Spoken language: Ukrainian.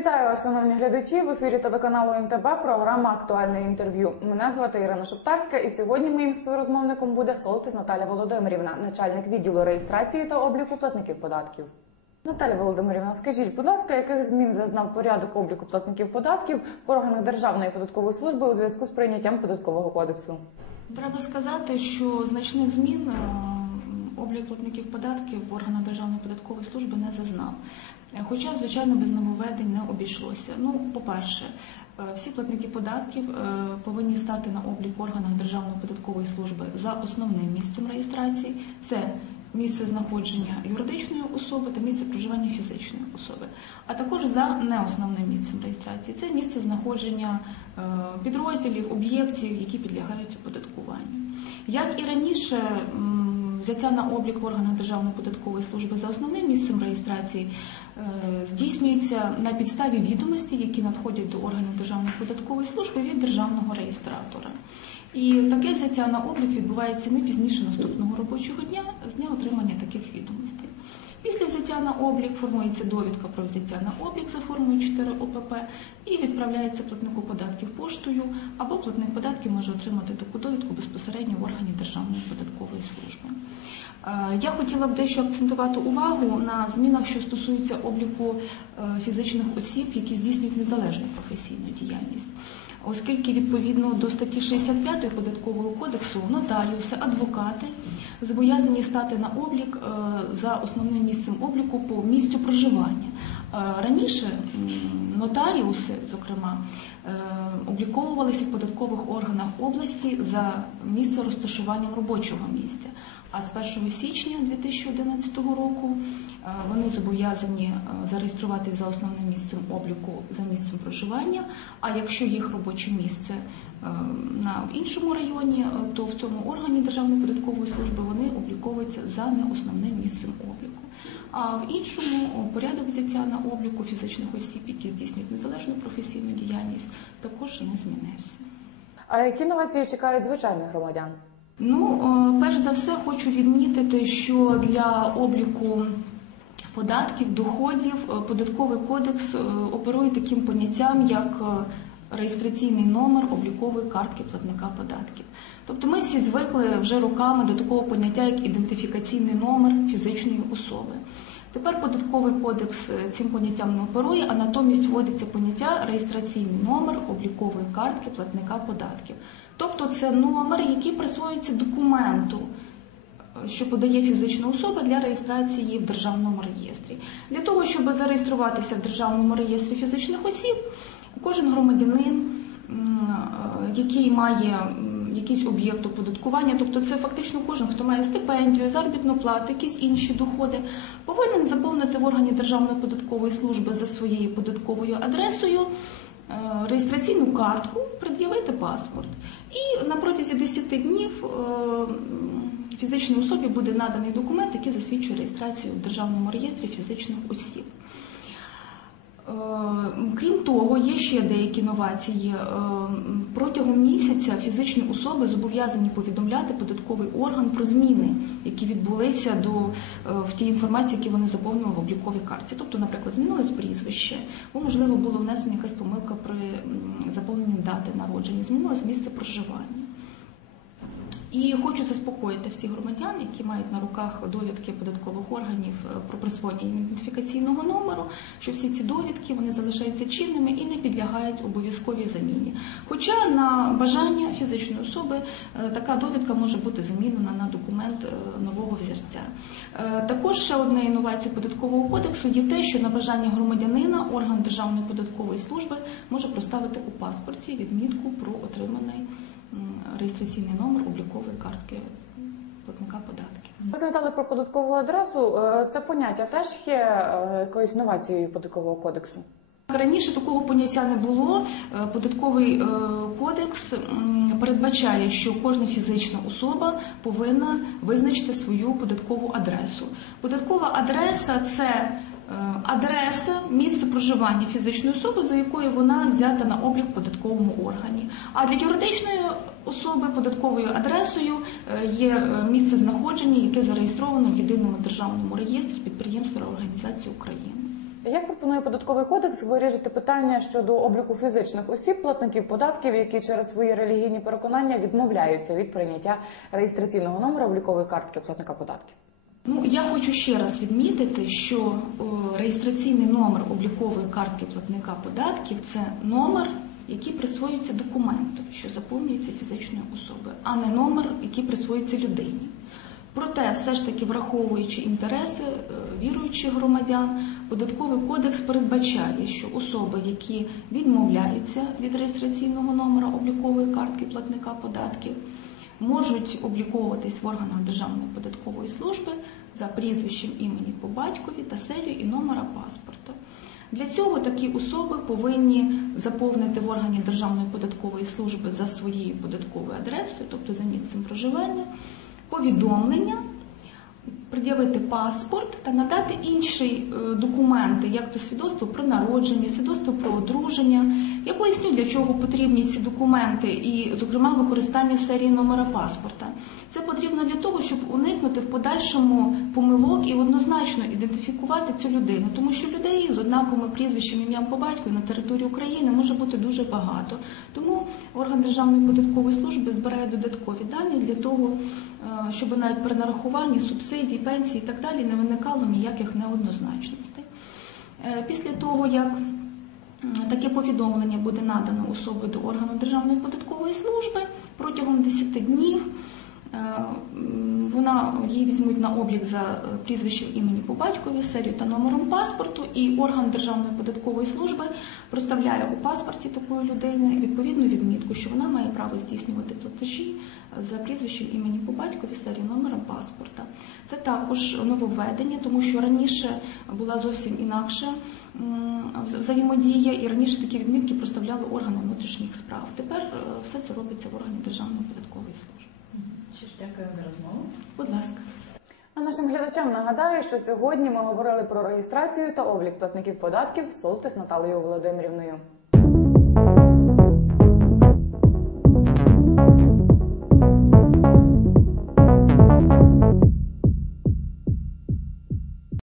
Вітаю вас, шановні глядачі. В ефірі телеканалу НТБ програма Актуальне інтерв'ю. Мене звати Ірина Шептарська, і сьогодні моїм співрозмовником буде Солтис Наталя Володимирівна, начальник відділу реєстрації та обліку платників податків. Наталя Володимирівна, скажіть, будь ласка, яких змін зазнав порядок обліку платників податків в органах Державної податкової служби у зв'язку з прийняттям податкового кодексу? Треба сказати, що значних змін е, облік платників податків в органах Державної податкової служби не зазнав. Хоча, звичайно, без нововведень не обійшлося. Ну, по-перше, е, всі платники податків е, повинні стати на облік в органах Державної податкової служби за основним місцем реєстрації. Це місце знаходження юридичної особи та місце проживання фізичної особи, а також за неосновним місцем реєстрації. Це місце знаходження е, підрозділів, об'єктів, які підлягають оподаткуванню. Як і раніше, взяття на облік в органах Державної податкової служби за основним місцем реєстрації е, здійснюється на підставі відомостей, які надходять до органів Державної податкової служби від державного реєстратора. І таке взяття на облік відбувається не пізніше наступного робочого дня з дня отримання таких відомостей. Взяття на облік формується довідка про взяття на облік за формою 4 ОПП і відправляється платнику податків поштою, або платник податків може отримати таку довідку безпосередньо в органі Державної податкової служби. Е, Я хотіла б дещо акцентувати увагу на змінах, що стосуються обліку е, фізичних осіб, які здійснюють незалежну професійну діяльність. Оскільки відповідно до статті 65 податкового кодексу нотаріуси, адвокати зобов'язані стати на облік е, за основним місцем обліку по місцю проживання. Е, Раніше нотаріуси, зокрема, е, обліковувалися в податкових органах області за місце розташуванням робочого місця. А з 1 січня 2011 року зобов'язані е, зареєструватися за основним місцем обліку за місцем проживання. А якщо їх робоче місце е, на іншому районі, е, то в цьому органі Державної податкової служби вони обліковуються за неосновним місцем обліку. А в іншому порядок взяття на обліку фізичних осіб, які здійснюють незалежну професійну діяльність, також не змінився. А які новації чекають звичайних громадян? Ну, перш за все, хочу відмітити, що для обліку податків, доходів, е, податковий кодекс е, оперує таким поняттям, як е, реєстраційний номер облікової картки платника податків. Тобто ми всі звикли вже роками до такого поняття, як ідентифікаційний номер фізичної особи. Тепер податковий кодекс цим поняттям не оперує, а натомість вводиться поняття реєстраційний номер облікової картки платника податків. Тобто це номер, який присвоюється документу, що подає фізична особа для реєстрації в державному реєстрі. Для того, щоб зареєструватися в державному реєстрі фізичних осіб, кожен громадянин, який має якийсь об'єкт оподаткування, тобто це фактично кожен, хто має стипендію, заробітну плату, якісь інші доходи, повинен заповнити в органі Державної податкової служби за своєю податковою адресою е, реєстраційну картку, пред'явити паспорт. І на протязі 10 днів е, фізичній особі буде наданий документ, який засвідчує реєстрацію в Державному реєстрі фізичних осіб. Е, Крім того, є ще деякі новації. Е, Протягом місяця фізичні особи зобов'язані повідомляти податковий орган про зміни, які відбулися до е, в тій інформації, які вони заповнили в обліковій карті. Тобто, наприклад, змінилось прізвище, або можливо було внесена якась помилка при заповненні дати народження, змінилось місце проживання. І хочу заспокоїти всіх громадян, які мають на руках довідки податкових органів е, про присвоєння ідентифікаційного номеру, що всі ці довідки вони залишаються чинними і не підлягають обов'язковій заміні. Хоча на бажання фізичної особи е, така довідка може бути замінена на документ е, нового взірця. Також ще одна інновація податкового кодексу є те, що на бажання громадянина орган Державної податкової служби може проставити у паспорті відмітку про отриманий реєстраційний номер облікової картки платника податків. Ви згадали про податкову адресу. Е, Це поняття теж є е, якоюсь новацією податкового кодексу. Раніше такого поняття не було. Е, Податковий кодекс передбачає, що кожна фізична особа повинна визначити свою податкову адресу. Податкова адреса це адреса, місце проживання фізичної особи, за якою вона взята на облік в податковому органі. А для юридичної особи податковою адресою е, є е, місце знаходження, яке зареєстровано в єдиному державному реєстрі підприємств та організацій України. Як пропонує податковий кодекс вирішити питання щодо обліку фізичних осіб, платників податків, які через свої релігійні переконання відмовляються від прийняття реєстраційного номера облікової картки платника податків? Ну, я хочу ще раз відмітити, що реєстраційний номер облікової картки платника податків це номер, який присвоюється документу, що заповнюється фізичною особою, а не номер, який присвоюється людині. Проте, все ж таки, враховуючи інтереси е, віруючих громадян, податковий кодекс передбачає, що особи, які відмовляються від реєстраційного номера облікової картки платника податків, можуть обліковуватись в органах Державної податкової служби за прізвищем імені по батькові та серію і номера паспорта. Для цього такі особи повинні заповнити в органі Державної податкової служби за своєю податковою адресою, тобто за місцем проживання, повідомлення, пред'явити паспорт та надати інші е, документи, як то свідоцтво про народження, свідоцтво про одруження. Я поясню, для чого потрібні ці документи і, зокрема, використання серії номера паспорта. Це потрібно для того, щоб уникнути в подальшому помилок і однозначно ідентифікувати цю людину, тому що людей з однаковими прізвищем ім'ям по батьку на території України може бути дуже багато. Тому орган Державної податкової служби збирає додаткові дані для того, е, щоб навіть при нарахуванні субсидій, пенсій і так далі не виникало ніяких неоднозначностей. Е, Після того, як таке повідомлення буде надано особи до органу Державної податкової служби протягом 10 днів. Е, Вона її візьмуть на облік за е, прізвищем імені по батькові, серію та номером паспорту, і орган Державної податкової служби проставляє у паспорті такої людини відповідну відмітку, що вона має право здійснювати платежі е, за прізвищем імені по батькові, серію номером паспорта. Це також нововведення, тому що раніше була зовсім інакша взаємодія, і раніше такі відмітки проставляли органи внутрішніх справ. Тепер е, все це робиться в органі Державної податкової служби. Що ж, дякую за розмову. Будь ласка. А нашим глядачам нагадаю, що сьогодні ми говорили про реєстрацію та облік платників податків Солти з Наталією Володимирівною.